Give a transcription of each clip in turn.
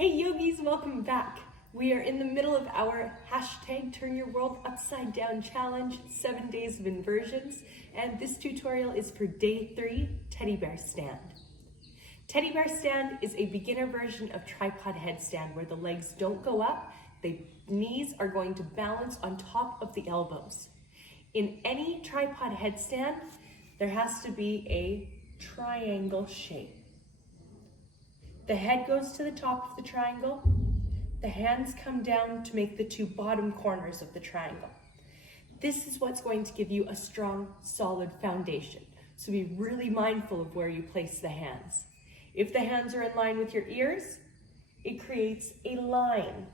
Hey yogis, welcome back. We are in the middle of our hashtag Turn Your World Upside Down Challenge, 7 days of inversions, and this tutorial is for day 3, teddy bear stand. Teddy bear stand is a beginner version of tripod headstand where the legs don't go up, the knees are going to balance on top of the elbows. In any tripod headstand, there has to be a triangle shape. The head goes to the top of the triangle. The hands come down to make the two bottom corners of the triangle. This is what's going to give you a strong, solid foundation. So be really mindful of where you place the hands. If the hands are in line with your ears, it creates a line.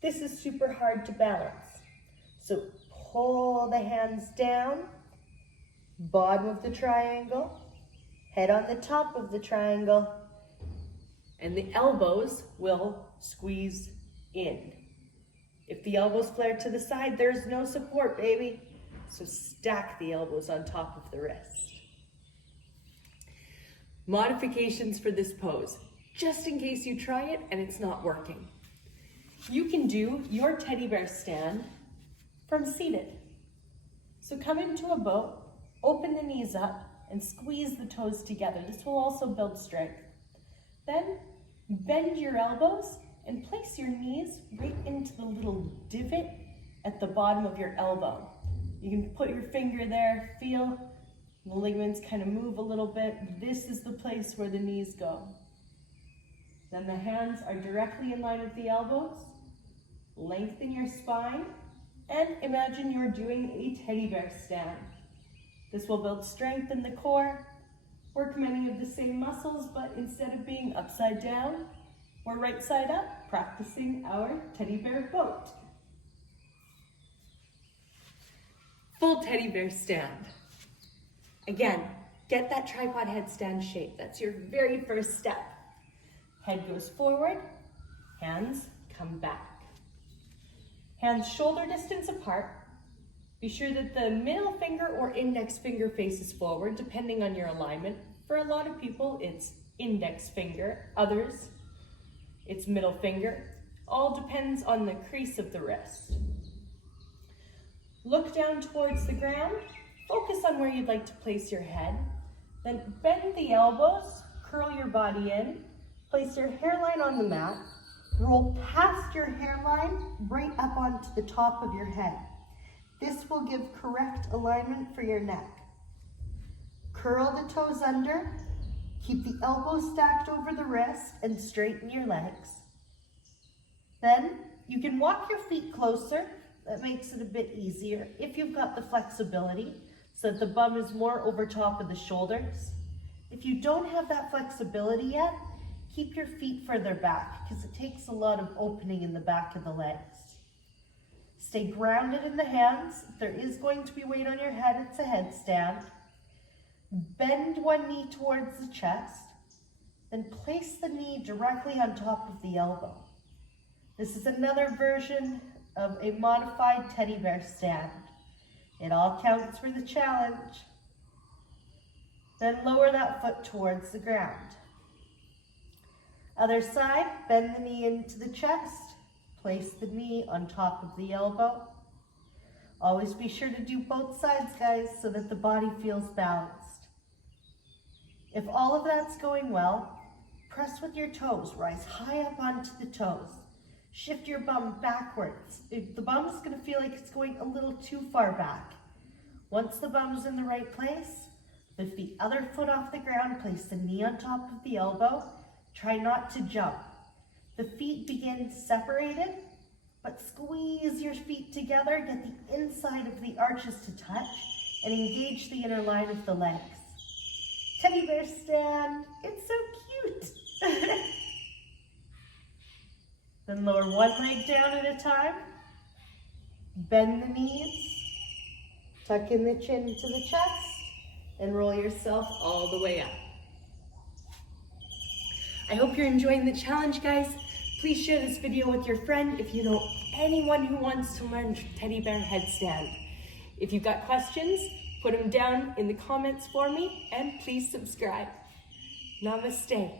This is super hard to balance. So pull the hands down, bottom of the triangle, head on the top of the triangle, and the elbows will squeeze in. If the elbows flare to the side, there's no support, baby. So stack the elbows on top of the wrist. Modifications for this pose, just in case you try it and it's not working. You can do your teddy bear stand from seated. So come into a boat, open the knees up, and squeeze the toes together. This will also build strength. Then bend your elbows and place your knees right into the little divot at the bottom of your elbow. You can put your finger there, feel the ligaments kind of move a little bit. This is the place where the knees go. Then the hands are directly in line with the elbows. Lengthen your spine and imagine you're doing a teddy bear stand. This will build strength in the core. Work many of the same muscles, but instead of being upside down, we're right side up, practicing our teddy bear boat. Full teddy bear stand. Again, get that tripod headstand shape. That's your very first step. Head goes forward, hands come back. Hands shoulder distance apart. Be sure that the middle finger or index finger faces forward, depending on your alignment. For a lot of people, it's index finger. Others, it's middle finger. All depends on the crease of the wrist. Look down towards the ground. Focus on where you'd like to place your head. Then bend the elbows, curl your body in, place your hairline on the mat, roll past your hairline right up onto the top of your head. This will give correct alignment for your neck. Curl the toes under, keep the elbows stacked over the wrist, and straighten your legs. Then you can walk your feet closer. That makes it a bit easier if you've got the flexibility so that the bum is more over top of the shoulders. If you don't have that flexibility yet, keep your feet further back because it takes a lot of opening in the back of the legs. Stay grounded in the hands. If there is going to be weight on your head, it's a headstand. Bend one knee towards the chest, then place the knee directly on top of the elbow. This is another version of a modified teddy bear stand. It all counts for the challenge. Then lower that foot towards the ground. Other side, bend the knee into the chest. Place the knee on top of the elbow. Always be sure to do both sides, guys, so that the body feels balanced. If all of that's going well, press with your toes. Rise high up onto the toes. Shift your bum backwards. If the bum is going to feel like it's going a little too far back. Once the bum's in the right place, lift the other foot off the ground, place the knee on top of the elbow. Try not to jump. The feet begin separated, but squeeze your feet together, get the inside of the arches to touch, and engage the inner line of the legs. Teddy bear stand, it's so cute. Then lower one leg down at a time, bend the knees, tuck in the chin to the chest, and roll yourself all the way up. I hope you're enjoying the challenge, guys. Please share this video with your friend if you know anyone who wants to learn teddy bear headstand. If you've got questions, put them down in the comments for me, and please subscribe. Namaste.